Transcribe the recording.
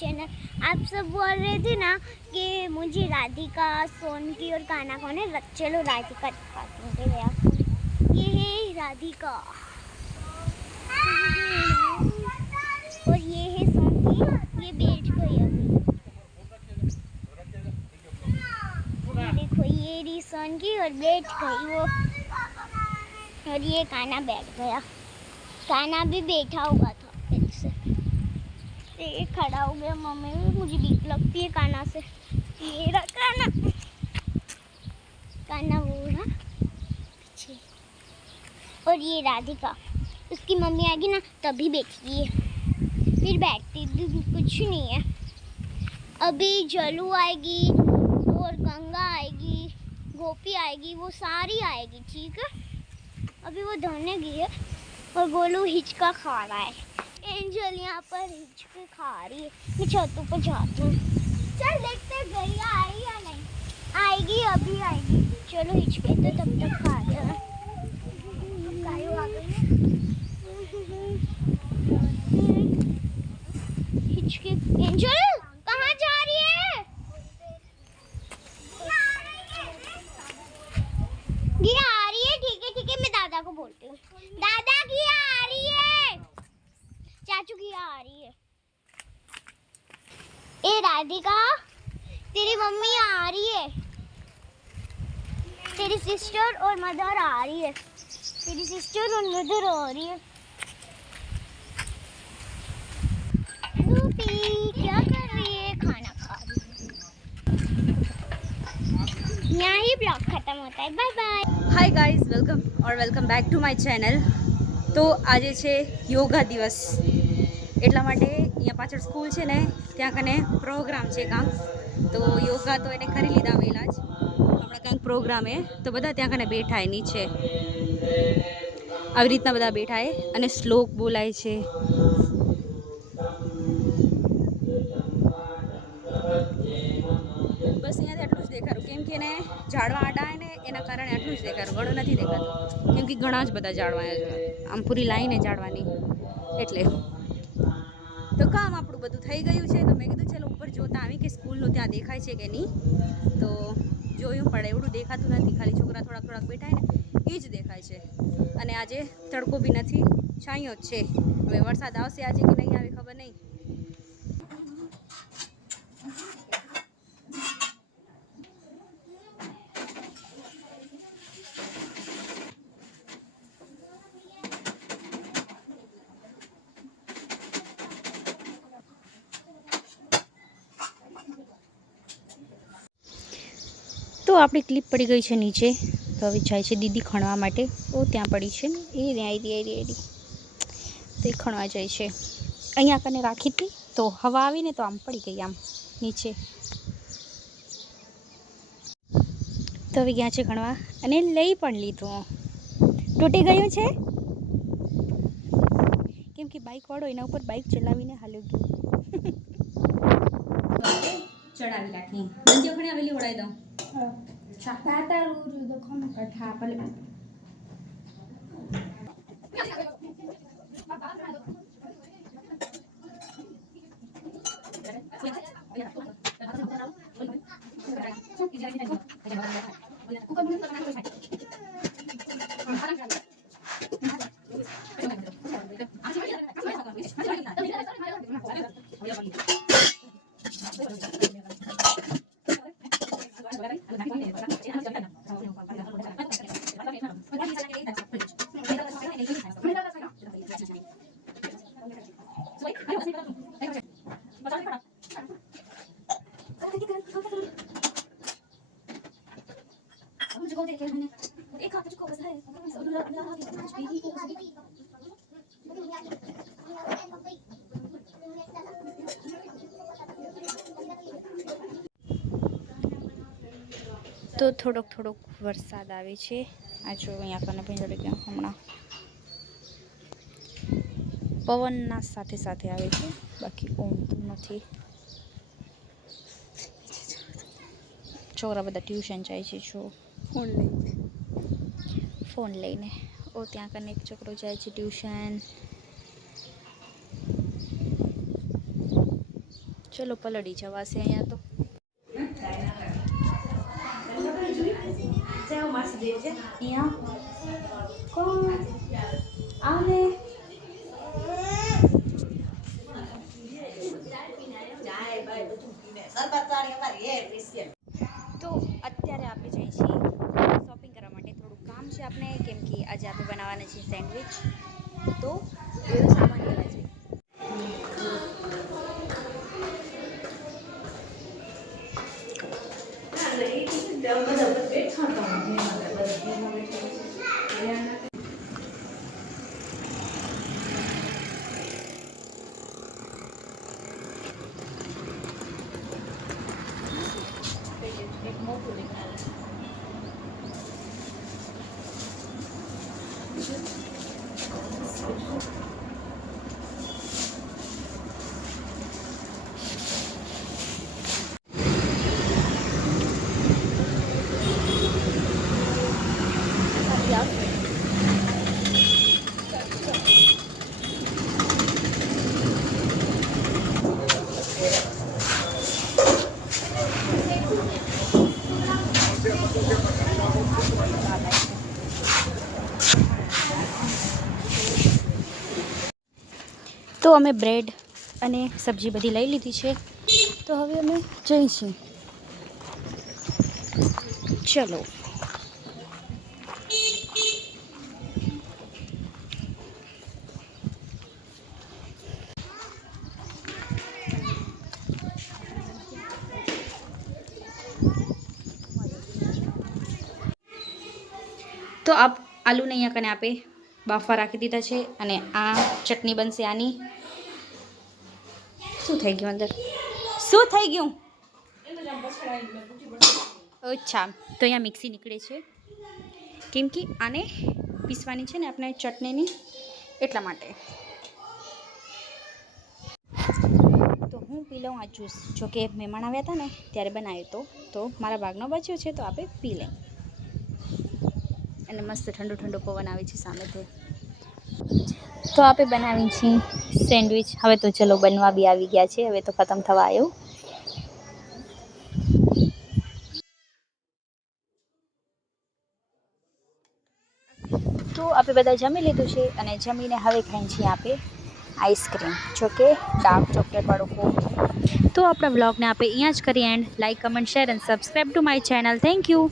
Channel. आप सब बोल रहे थे ना कि मुझे राधिका, सोनकी और कान्हा कौन है। चलो राधिका दिखाती हूँ पहले आपको। ये है राधिका और ये है सोनकी। ये बैठ गई अभी। ये देखो, ये रही सोनकी और बैठ गई वो। और ये कान्हा बैठ गया। कान्हा भी बैठा हुआ था से। ये खड़ा हो गया। मम्मी भी मुझे बीक लगती है कान्हा से। ये रहा कान्हा। कान्हा वो रहा पीछे। और ये राधिका, उसकी मम्मी आएगी ना तभी बैठती है, फिर बैठती कुछ नहीं है। अभी जलू आएगी और गंगा आएगी, गोपी आएगी, वो सारी आएगी, ठीक है। अभी वो धोने गई है और गोलू हिचका खा रहा है। एंजल यहाँ पर हिचके खा रही है। मैं छतों पर जाती हूँ। चल देखते गई आई या नहीं। आएगी, अभी आएगी। चलो हिचके तो तब तक खाते हैं। गायों आ गई है। हिचके। एंजल कहाँ जा रही है? गिया आ रही है। ठीक है, मैं दादा को बोलती हूँ। दादा गिया आ रही है। चाचू गिया आ रही है। ए राधिका, तेरी मम्मी आ रही है। तेरी सिस्टर और मदर आ रही है। तेरी सिस्टर और मदर आ रही है। रूपी क्या कर रही है? खाना खा रही है। यहाँ ही ब्लॉग खत्म होता है। Bye bye. Hi guys, welcome back to my channel. તો આજે છે યોગા દિવસ, એટલા માટે અહીંયા પાછળ સ્કૂલ છે ને ત્યાં કને પ્રોગ્રામ છે કાંક, તો યોગા તો એને કરી લીધા વહેલા જ, હમણાં કાંઈક પ્રોગ્રામ હે તો બધા ત્યાં કને બેઠા એ નીચે આવી રીતના બધા બેઠા એ અને શ્લોક બોલાય છે। બસ અહીંયાથી આટલું જ દેખાડું, કેમ કે એને ઝાડવા આડા ને એના કારણે આટલું જ દેખાડું, ઘણું નથી દેખાતું, કેમ કે ઘણા જ બધા ઝાડવા આમ પૂરી લાઈને ઝાડવાની, એટલે તો કામ આપણું બધું થઈ ગયું છે। તો મેં કીધું ચાલો ઉપર જોતા આવી કે સ્કૂલનું ત્યાં દેખાય છે કે નહીં, તો જોયું પણ એવડું દેખાતું નથી, ખાલી છોકરા થોડાક બેઠા ને એ જ દેખાય છે। અને આજે તડકો બી નથી, છાંયો જ છે। હવે વરસાદ આવશે આજે કે નહીં આવે ખબર નહીં। તો આપણી ક્લિપ પડી ગઈ છે નીચે, તો હવે જાય છે દીદી ખણવા માટે। ઓ ત્યાં પડી છે ને, એ રી તો એ ખણવા જાય છે। અહીંયા કને રાખી હતી તો હવા આવીને તો આમ પડી ગઈ આમ નીચે, તો હવે ગયા છે ખણવા અને લઈ પણ લીધું। તૂટી ગયું છે કેમ કે બાઇકવાળો એના ઉપર બાઇક ચલાવીને હાલ્યો ગયો। ચડાવી રાખી બંધ્યો ખણે આવેલી ઓળાઈ દઉં। Tata Ruru the comic or Tapal. તો થોડોક વરસાદ આવે છે। આ જો અહીંયા કને ભીંજડી ગયા, હમણાં પવનના સાથે આવે છે, બાકી ઊંઘતું નથી। છોકરા બધા ટ્યુશન જાય છે, જો ફોન લઈને। ઓ ત્યાં કને એક છોકરો જાય છે ટ્યુશન। ચલો પલળી જવાશે અહીંયા તો. કોણ આવે? તો અત્યારે આપણે જઈએ છીએ શોપિંગ કરવા માટે. થોડું કામ છે આપણે, કેમ કે આજે આપણે બનાવવાના છીએ સેન્ડવિચ. તો એ બધું સામાન લેવા છે. તો અમે બ્રેડ અને સબ્જી બધી લઈ લીધી છે. તો હવે અમે જઈશું. ચલો. તો આલુને અહીંયા કને આપે બાફવા રાખી દીધા છે. અને આ ચટણી બનશે આની. શું થઈ ગયું અંદર? શું થઈ ગયું? અચ્છા, તો અહીંયા મિક્સી નીકળે છે, કેમ કે આને પીસવાની છે ને આપણે ચટણીની, એટલા માટે. તો હું પી લઉં આ જ્યુસ. જોકે મહેમાન આવ્યા હતા ને ત્યારે બનાવ્યો તો મારા ભાગનો બચ્યો છે, તો આપણે પી લઈએ. અને મસ્ત ઠંડો ઠંડો પવન આવે છે સામેથી. તો આપણે બનાવી છીએ સેન્ડવિચ. હવે તો ચલો બનવા બી આવી ગયા છે. હવે તો ખતમ થવા આવ્યો. તો આપણે બધા જમી લીધું છે અને જમીને હવે ખાઈએ છીએ આપણે આઈસ્ક્રીમ, જો કે ડાર્ક ચોકલેટવાળો કોક. તો આપણા વ્લોગને આપણે અહીંયા જ કરીએ and. Like, comment, share and subscribe two my channel. Thank you.